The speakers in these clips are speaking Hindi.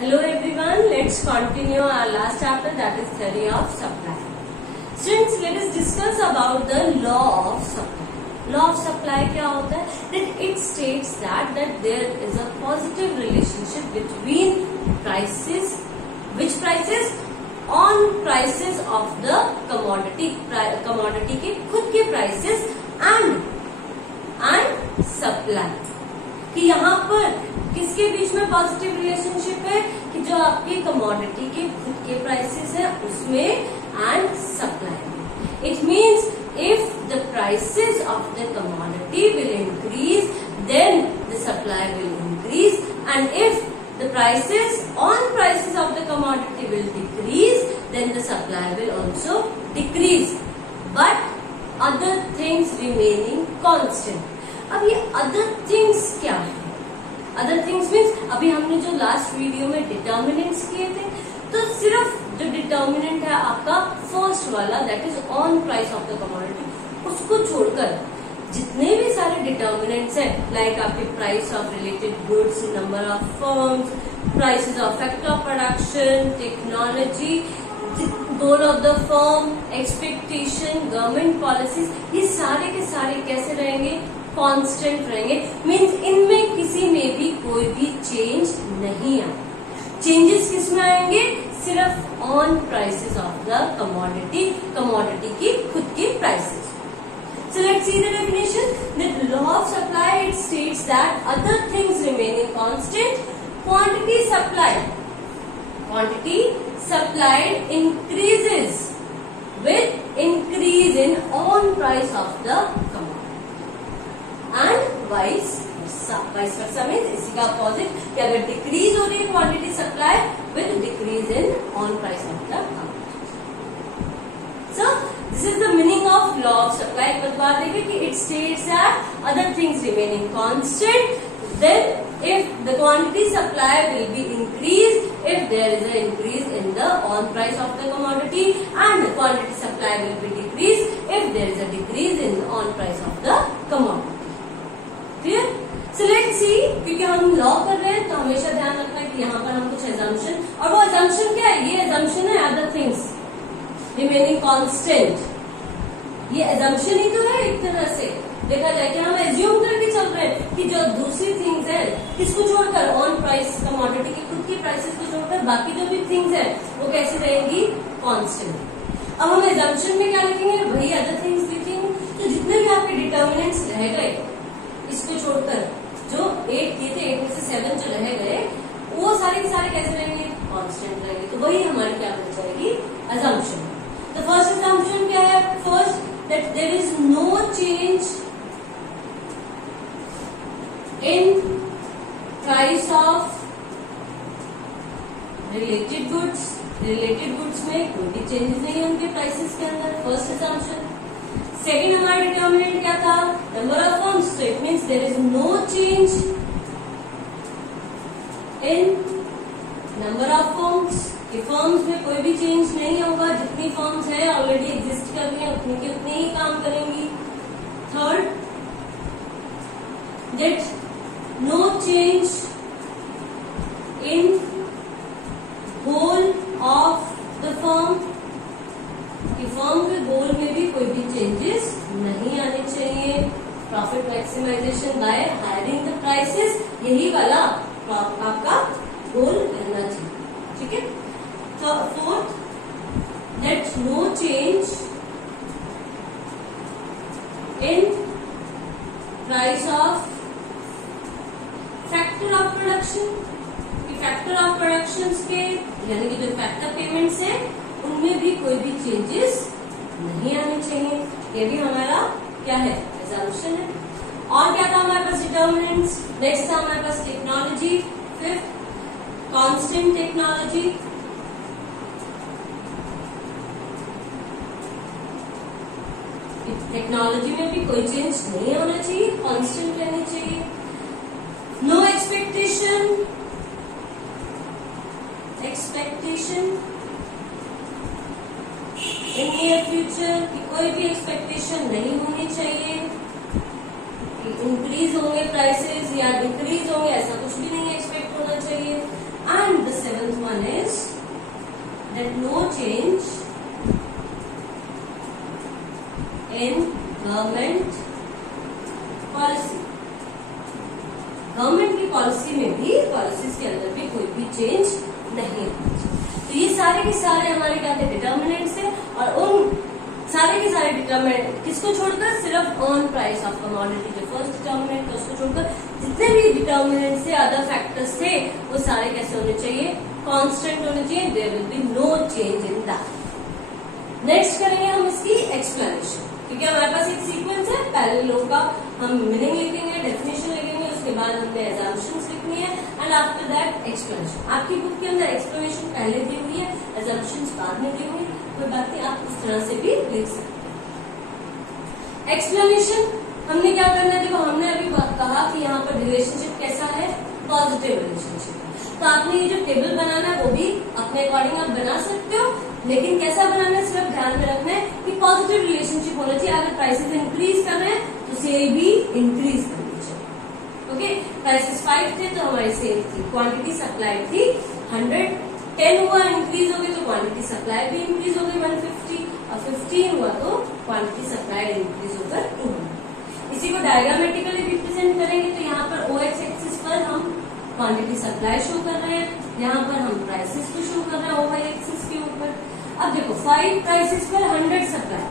Hello everyone, let's continue our last chapter, that is theory of supply. Students, let us discuss about the law of supply. Law of supply क्या होता है? That it states that there is a positive relationship between prices, which prices? On prices of the commodity के खुद के prices and supply. कि यहाँ पर किसके बीच में पॉजिटिव रिलेशनशिप है कि जो आपके कमोडिटी के खुद के प्राइसेस है उसमें and supply. It means if the prices of the commodity will increase then the supply will increase and if the prices on prices of the commodity will decrease then the supply will also decrease but other things remaining constant. अब ये अदर थिंग्स क्या है? अदर थिंग्स मीन्स अभी हमने जो लास्ट वीडियो में डिटर्मिनेंट्स किए थे, तो सिर्फ जो डिटर्मिनेंट है आपका फर्स्ट वाला that is on price of the commodity, उसको छोड़कर जितने भी सारे डिटर्मिनेंट्स हैं लाइक आपके price of related goods, number of firms, prices of factor of production, technology, goal of the firm, expectation, government policies, ये सारे के सारे कैसे रहेंगे? कांस्टेंट रहेंगे. मीन्स इनमें किसी में भी कोई भी चेंज नहीं आए. चेंजेस किस में आएंगे? सिर्फ on prices of the commodity की खुद के prices. So let's see the definition. That law of supply, it states that other things remaining constant, quantity supplied increases with increase in on price of the commodity. And vice versa means इसी का अपोजिट कि अगर डिक्रीज हो रही है quantity supply with decrease in on price of the commodity. So this is the meaning of law of supply. बता देंगे कि it states that other things remaining constant then if the quantity supply will be increase if there is a increase in the on price of the commodity and the quantity supply will be decrease if there is a decrease in on price of the commodity. Clear? So let's see, क्योंकि हम लॉ कर रहे हैं तो हमेशा ध्यान रखना है कि यहाँ पर हम कुछ एजम्पशन, और वो एजम्पशन क्या है? ये एजम्पशन है अदर थिंग्स रिमेनिंग कांस्टेंट. ये एजम्पशन ही तो है एक तरह से देखा जाए कि हम एज्यूम करके चल रहे हैं कि जो दूसरी थिंग्स है किसको छोड़कर, ऑन प्राइस कमोडिटी की खुद की प्राइसेस को छोड़कर बाकी जो भी थिंग्स है वो कैसे रहेंगी? कांस्टेंट. अब हम एजम्पशन में क्या लिखेंगे? वही अदर थिंग्स लिखेंगे. तो जितने भी आपके डिटर्मिनेंट्स रह गए इसको छोड़कर जो 8 किए थे, 8 में से 7 जो रह गए वो सारे के सारे कैसे रहेंगे? कांस्टेंट रहेंगे. तो वही हमारी क्या बन जाएगी? अजम्पशन. तो फर्स्ट अजम्पशन क्या है? First that there is no change in price of related goods. Related goods में कोई भी चेंजेस नहीं है उनके प्राइसेस के अंदर. First assumption. सेकेंड हमारा डिटर्मिनेंट क्या था? Number of firms. So it means there is no change in number of firms. कि फर्म्स में कोई भी चेंज नहीं होगा. जितनी फर्म्स है ऑलरेडी एग्जिस्ट कर रही है उतनी के उतने ही काम करेंगी. Third that no change in whole of the firm. कि फर्म के गोल में भी कोई भी चेंजेस नहीं आने चाहिए. Profit maximisation by hiring the prices, यही वाला आपका गोल रहना चाहिए. ठीक है. तो fourth that no change in price of factor of production. Factor of production के यानी कि जो फैक्टर पेमेंट्स है उनमें भी कोई भी चेंजेस नहीं आने चाहिए. ये भी हमारा क्या है? एजम्पशन है. और क्या था हमारे पास? डिटर्मिनेंट्स. नेक्स्ट था हमारे पास technology. Fifth constant technology. Technology में भी कोई चेंज नहीं होना चाहिए, कांस्टेंट रहनी चाहिए. No expectation in near future की कोई भी एक्सपेक्टेशन नहीं होनी चाहिए कि इंक्रीज होंगे प्राइसेस या डिक्रीज होंगे, ऐसा कुछ भी नहीं एक्सपेक्ट होना चाहिए. And the that no change in government policy, government की पॉलिसी में भी, पॉलिसीज के अंदर भी कोई भी चेंज नहीं होना चाहिए। तो ये सारे के सारे हमारे क्या थे, डिटर्मिनेंट्स है। और उन सारे के सारे डिटर्मिनेंट किसको छोड़कर, सिर्फ ऑन प्राइस ऑफ कमोडिटी जो फर्स्ट डिटर्मिनेंट उसको छोड़कर जितने भी डिटर्मिनेंट्स थे, अदर फैक्टर्स थे, वो सारे कैसे होने चाहिए, कांस्टेंट होने चाहिए। There will be no change in that. Next करेंगे हम इसकी एक्सप्लेनेशन, क्योंकि हमारे पास एक सीक्वेंस है, पहले लो का हम मीनिंग लिखेंगे, डेफिनेशन लिखेंगे, उसके बाद हमने एजम्पशंस लिखनी है एंड आफ्टर दैट एक्सप्लेनेशन। आपकी बुक के अंदर एक्सप्लेनेशन पहले दी हुई है, एजम्पशंस बाद में दी हुई है, कोई बात नहीं, आप उस तरह से भी लिख सकते हैं। एक्सप्लेनेशन हमने क्या करना है, देखो हमने अभी कहा कि यहाँ पर रिलेशनशिप कैसा है, पॉजिटिव रिलेशनशिप। तो आपने ये जो टेबल बनाना है वो भी अपने अकॉर्डिंग आप बना सकते हो, लेकिन कैसा बनाना है सिर्फ ध्यान में रखना है कि पॉजिटिव रिलेशनशिप होना चाहिए। अगर प्राइसेस इंक्रीज कर रहे हैं तो सेल भी इंक्रीज करनी चाहिए। ओके, प्राइसेस 5 थे तो हमारी सेल थी, क्वांटिटी सप्लाई थी 100, 10 हुआ इंक्रीज हो गई तो क्वांटिटी सप्लाई भी इंक्रीज हो गई 150, और 15 हुआ तो क्वांटिटी सप्लाई इंक्रीज होकर 200। इसी को डायग्रामेटिकली रिप्रेजेंट करेंगे तो यहाँ पर OX एक्सिस पर हम क्वांटिटी सप्लाई शो कर रहे हैं, यहाँ पर हम प्राइसेस को शो कर रहे हैं OY एक्सिस के ऊपर। अब देखो 5 प्राइसेस पर 100 सप्लाई,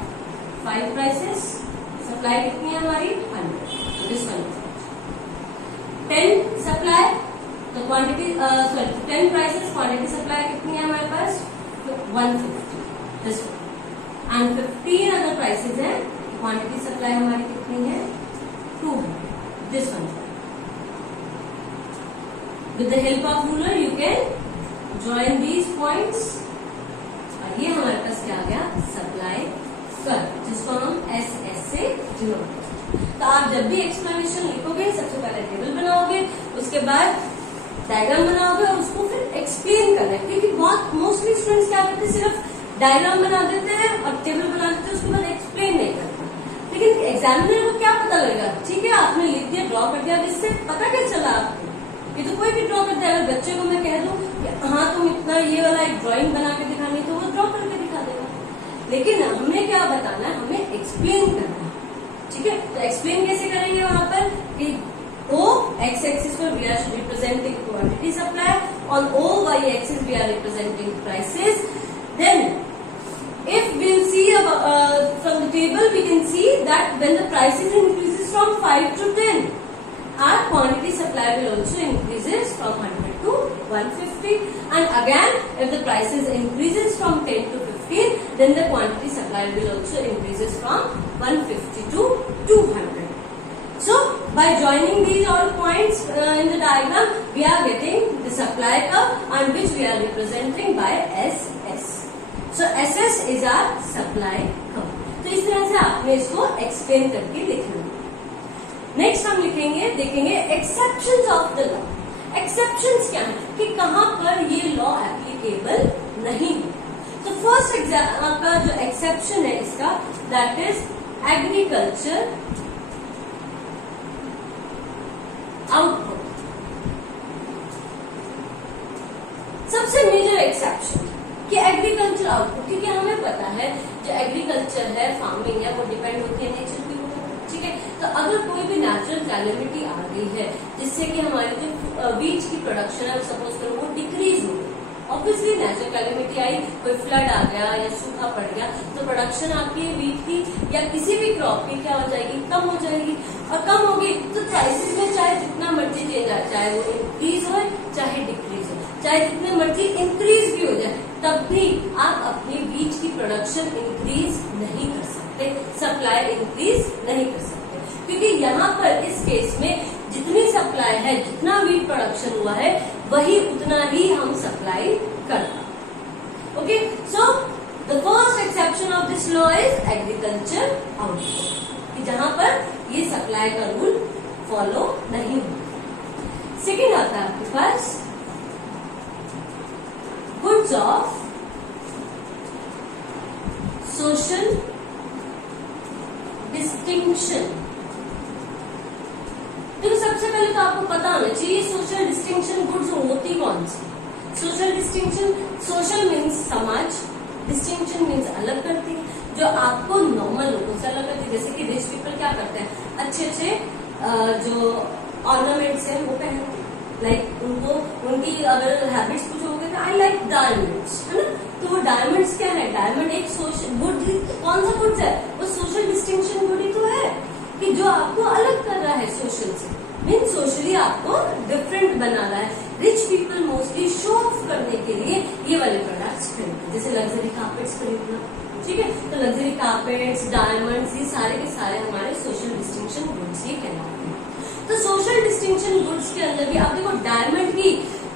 5 प्राइसेस सप्लाई कितनी है हमारी 100, दिस वन। 10 सप्लाई तो quantity sorry 10 prices, quantity supply कितनी है हमारे पास 150, दिस वन। एंड 15 अगर प्राइसेस है, क्वांटिटी सप्लाई हमारी कितनी है 200, this one. With the help of ruler you can join these points, और ये हमारे पास क्या आ गया, सप्लाई कर्व, जिसको हम SS से डिनोट करते हैं। तो आप जब भी एक्सप्लेनेशन लिखोगे सबसे पहले टेबल बनाओगे, उसके बाद डायग्राम बनाओगे और उसको फिर एक्सप्लेन करना है, क्योंकि बहुत मोस्टली स्टूडेंट्स क्या करते हैं, सिर्फ डायग्राम बना देते हैं और टेबल बना देते हैं, उसके बाद एक्सप्लेन नहीं करते। लेकिन एग्जामिनर को क्या पता लगेगा, ठीक है आपने लिख दिया, ड्रॉ कर दिया, इससे पता क्या चला आपको, ये तो कोई भी ड्रॉ करता है। अगर बच्चे को मैं कह दूं कि हाँ तुम इतना ये वाला एक ड्राइंग बना के दिखानी, तो वो ड्रॉ करके दिखा देगा। लेकिन हमें क्या बताना है, हमें एक्सप्लेन करना है, ठीक है। तो एक्सप्लेन कैसे करेंगे वहां पर कि OX एक्सिस पर we are representing quantity supply, on OY axis we are representing prices. Then if we'll see from the table we can see that when the prices increases from 5 to 10, our quantity supply will also increases from 100 to 150, and again if the prices increases from 10 to 15, then the quantity supply will also increases from 150 to 200. So by joining these all points in the diagram, we are getting the supply curve and which we are representing by SS. So SS is our supply curve. तो इस तरह से आपने इसको एक्सप्लेन करके लिखना है। नेक्स्ट हम लिखेंगे, देखेंगे exceptions of the law. Exceptions क्या है कि कहां पर ये लॉ एप्लीकेबल नहीं है। तो फर्स्ट का जो एक्सेप्शन है इसका, दैट इज एग्रीकल्चर आउटपुट। सबसे मेजर एक्सेप्शन कि एग्रीकल्चर आउटपुट, क्योंकि हमें पता है जो एग्रीकल्चर है, फार्मिंग है, वो डिपेंड होती है नेचर के ऊपर, ठीक है। तो अगर कोई भी नेचुरल कैलेमिटी आ गई है जिससे कि हमारी जो वीट की प्रोडक्शन है सपोज करो वो डिक्रीज हो गई, ऑब्वियसली नेचुरल कैलेमिटी आई, कोई फ्लड आ गया या सूखा पड़ गया, तो प्रोडक्शन आपकी वीट की या किसी भी क्रॉप की क्या हो जाएगी, कम हो जाएगी। और कम होगी तो प्राइसेस में चाहे जितना मर्जी चेंज आए, चाहे वो इंक्रीज हो चाहे डिक्रीज हो, चाहे जितने मर्जी इंक्रीज भी हो जाए, तब भी आप अपनी वीट की प्रोडक्शन इंक्रीज नहीं कर सकते, सप्लाई इंक्रीज नहीं कर सकते, क्योंकि यहाँ पर इस केस में जितनी सप्लाई है, जितना वीट प्रोडक्शन हुआ है, वही उतना ही हम सप्लाई करते। Okay, so the first exception of this law is agriculture output, कि जहां पर ये सप्लाई का रूल फॉलो नहीं होता। सेकेंड आता है आपके पास गुड्स ऑफ सोशल डिस्टिंक्शन। देखो सबसे पहले तो आपको पता होना चाहिए सोशल डिस्टिंक्शन गुड्स होती कौन सी। सोशल डिस्टिंक्शन, सोशल मीन्स समाज, डिस्टिंक्शन मीन्स अलग करती है, जो आपको नॉर्मल लोगों से अलग करती है। जैसे कि रिच पीपल क्या करते हैं, अच्छे अच्छे जो ऑर्नामेंट्स हैं वो पहनते हैं, लाइक उनको उनकी अगर हैबिट्स पूछोगे तो आई लाइक डायमंड्स, है ना, तो वो डायमंड्स क्या है, डायमंड एक सोशल गुड, कौन सा गुड है, वो सोशल डिस्टिंक्शन गुड ही तो है कि जो आपको अलग कर रहा है सोशल से, मीन सोशली आपको डिफरेंट बना रहा है। Rich people mostly show off करने के लिए ये वाले प्रोडक्ट्स खरीदते हैं, जैसे लग्जरी कार्पेट्स खरीदना, ठीक है, तो लग्जरी कार्पेट्स, डायमंड्स, ये सारे के सारे हमारे सोशल डिस्टिंक्शन गुड्स ही कहलाते हैं। तो सोशल डिस्टिंक्शन गुड्स के अंदर भी आप देखो डायमंड की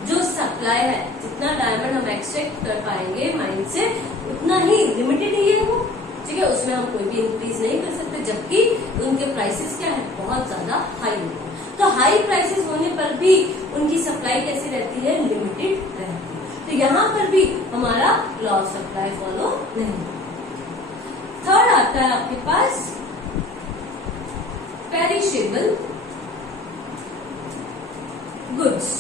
जो सप्लाई है, जितना डायमंड हम एक्सट्रैक्ट कर पाएंगे माइन से उतना ही लिमिटेड ही है वो, ठीक है, उसमें हम कोई भी इंक्रीज नहीं कर सकते, जबकि उनके प्राइसेस क्या है, बहुत ज्यादा हाई है। तो हाई प्राइसेस होने पर भी उनकी सप्लाई कैसी रहती है, लिमिटेड रहती है। तो यहाँ पर भी हमारा लॉ ऑफ सप्लाई फॉलो नहीं। थर्ड आता है आपके पास पेरिशेबल गुड्स।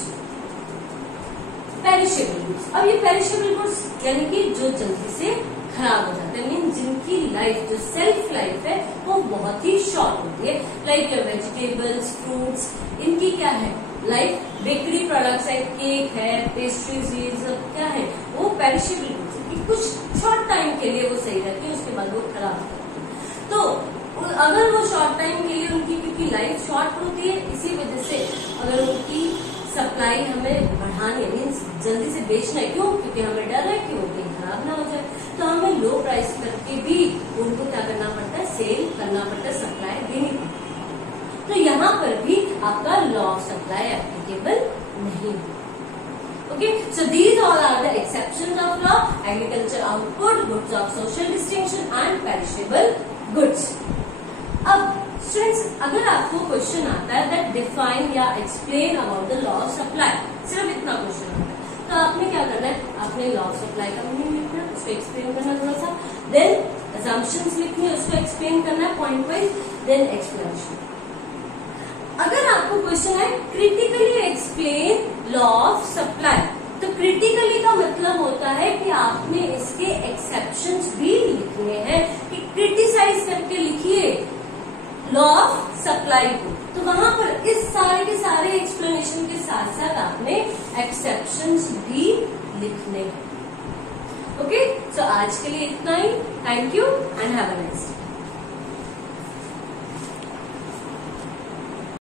पेरिशेबल गुड्स, अब ये पेरिशेबल गुड्स यानी कि जो जल्दी से खराब हो जाते हैं, मीन जिनकी लाइफ जो सेल्फ लाइफ है वो बहुत ही शॉर्ट होती है, लाइक वेजिटेबल्स, फ्रूट्स, इनकी क्या है लाइफ, बेकरी प्रोडक्ट्स है, केक है, पेस्ट्रीज, ये सब क्या है, वो पेरिशेबल गुड्स है, कुछ शॉर्ट टाइम के लिए वो सही रहती है, उसके बाद वो खराब हो जाती है। तो अगर वो शॉर्ट टाइम के लिए उनकी क्योंकि लाइफ शॉर्ट होती है, इसी वजह से अगर उनकी सप्लाई हमें बढ़ानी है, मीन्स जल्दी से बेचना है, क्यों, क्योंकि हमें डर है कि वो कहीं खराब ना हो जाए, तो हमें लो प्राइस करके भी उनको क्या करना पड़ता है, सेल करना पड़ता है, सप्लाई देनी पड़ती है। तो यहाँ पर भी आपका लॉ ऑफ सप्लाई एप्लीकेबल नहीं है। Okay, so these all are the exceptions of law, agriculture output, goods of social distinction and perishable goods. अब स्टूडेंट्स, अगर आपको क्वेश्चन आता है दैट डिफाइन या explain about the law of supply, सिर्फ इतना क्वेश्चन आता है, तो आपने क्या करना है, आपने लॉ ऑफ सप्लाई का मीनिंग लिखना, उसको एक्सप्लेन करना थोड़ा सा, देन असम्पशंस लिखनी है, उसको एक्सप्लेन करना है पॉइंट वाइज, देन एक्सप्लेनेशन। अगर आपको क्वेश्चन है critically explain law of supply, तो क्रिटिकली का मतलब होता है कि आपने इसके एक्सेप्शंस भी लिखने हैं, कि क्रिटिसाइज करके लिखिए लॉ ऑफ सप्लाई को, तो वहां पर इस सारे के सारे एक्सप्लेनेशन के साथ साथ आपने एक्सेप्शंस भी लिखने हैं। ओके, सो आज के लिए इतना ही। Thank you and have a nice day.